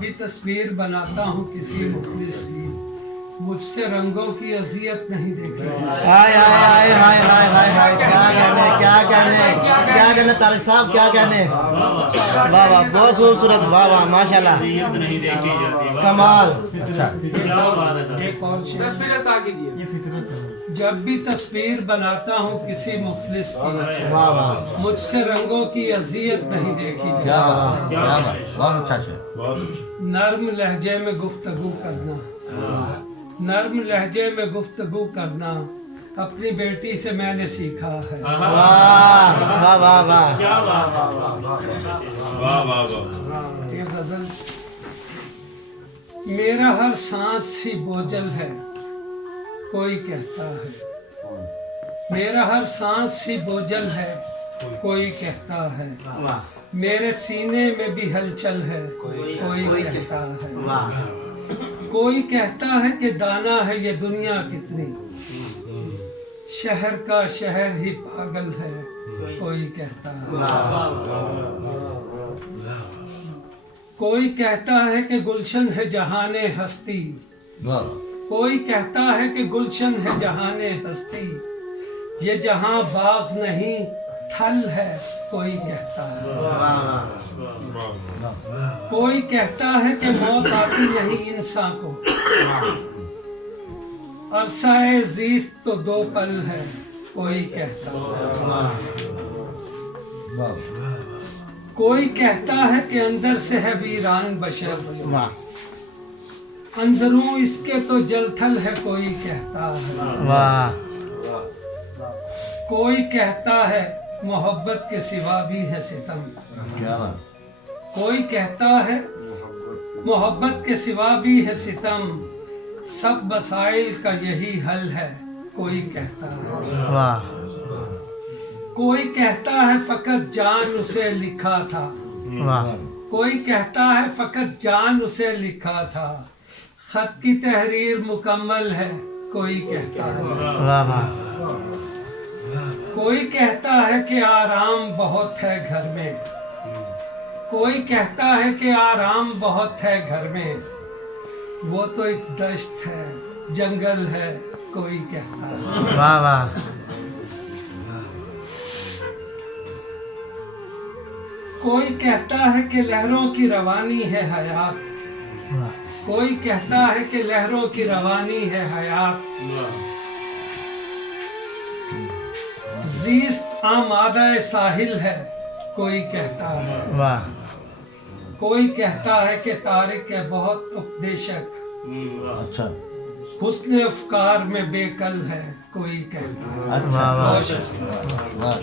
بھی تصویر بناتا ہوں کسی مفلس کی، مجھ سے رنگوں کی اذیت نہیں دیکھی جاتی۔ ہائے ہائے ہائے ہائے ہائے ہائے کیا کہنے طارق صاحب کیا کہنے، واہ واہ بہت خوبصورت، واہ واہ ماشاءاللہ کمال۔ ایک اور شعر، جب بھی تصویر بناتا ہوں کسی مفلس کی، واہ واہ مجھ سے رنگوں کی اذیت نہیں دیکھی کیا جاتی۔ بات، کیا بات، بہت اچھا شعر۔ نرم لہجے میں گفتگو کرنا، نرم لہجے میں گفتگو کرنا اپنی بیٹی سے میں نے سیکھا ہے۔ واہ واہ واہ واہ یہ غزل، میرا ہر سانس ہی بوجھل ہے کوئی کہتا ہے، میرا ہر سانس ہی بوجھل ہے کوئی کہتا ہے، میرے سینے میں بھی ہلچل ہے کوئی کہتا ہے، کوئی کہتا ہے کہ دانا ہے یہ دنیا کتنی، شہر کا شہر ہی پاگل ہے کوئی کہتا ہے، کوئی کہتا ہے کہ گلشن ہے جہان ہستی، کوئی کہتا ہے کہ گلشن ہے جہان ہستی، یہ جہاں باغ نہیں تھل ہے کوئی کہتا ہے، کوئی کہتا ہے کہ موت آتی نہیں انسان کو، عرصہ زیست تو دو پل ہے کوئی کہتا ہے، کوئی کہتا ہے کہ اندر سے ہے ویران بشر، اندروں اس کے تو جل تھل ہے کوئی کہتا ہے، واہ کوئی کہتا ہے محبت کے سوا بھی ہے ستم، کیا بات، کوئی کہتا ہے محبت کے سوا بھی ہے ستم، سب مسائل کا یہی حل ہے کوئی کہتا ہے، واہ کوئی کہتا ہے فقط جان اسے لکھا تھا، واہ کوئی کہتا ہے فقط جان اسے لکھا تھا، خط کی تحریر مکمل ہے کوئی کہتا ہے، واہ واہ کوئی کہتا ہے کہ آرام بہت ہے گھر میں، کوئی کہتا ہے کہ آرام بہت ہے گھر میں، وہ تو ایک دشت ہے جنگل ہے کوئی کہتا ہے، واہ واہ کوئی کہتا ہے کہ لہروں کی روانی ہے حیات، کوئی کہتا ہے کہ لہروں کی روانی ہے حیات، زیست آمادہ ساحل ہے کوئی کہتا ہے، واہ کوئی کہتا ہے کہ طارق ہے بہت اپدیشک، اچھا حسن افکار میں بے کل ہے کوئی کہتا ہے۔ اچھا، واہ واہ واہ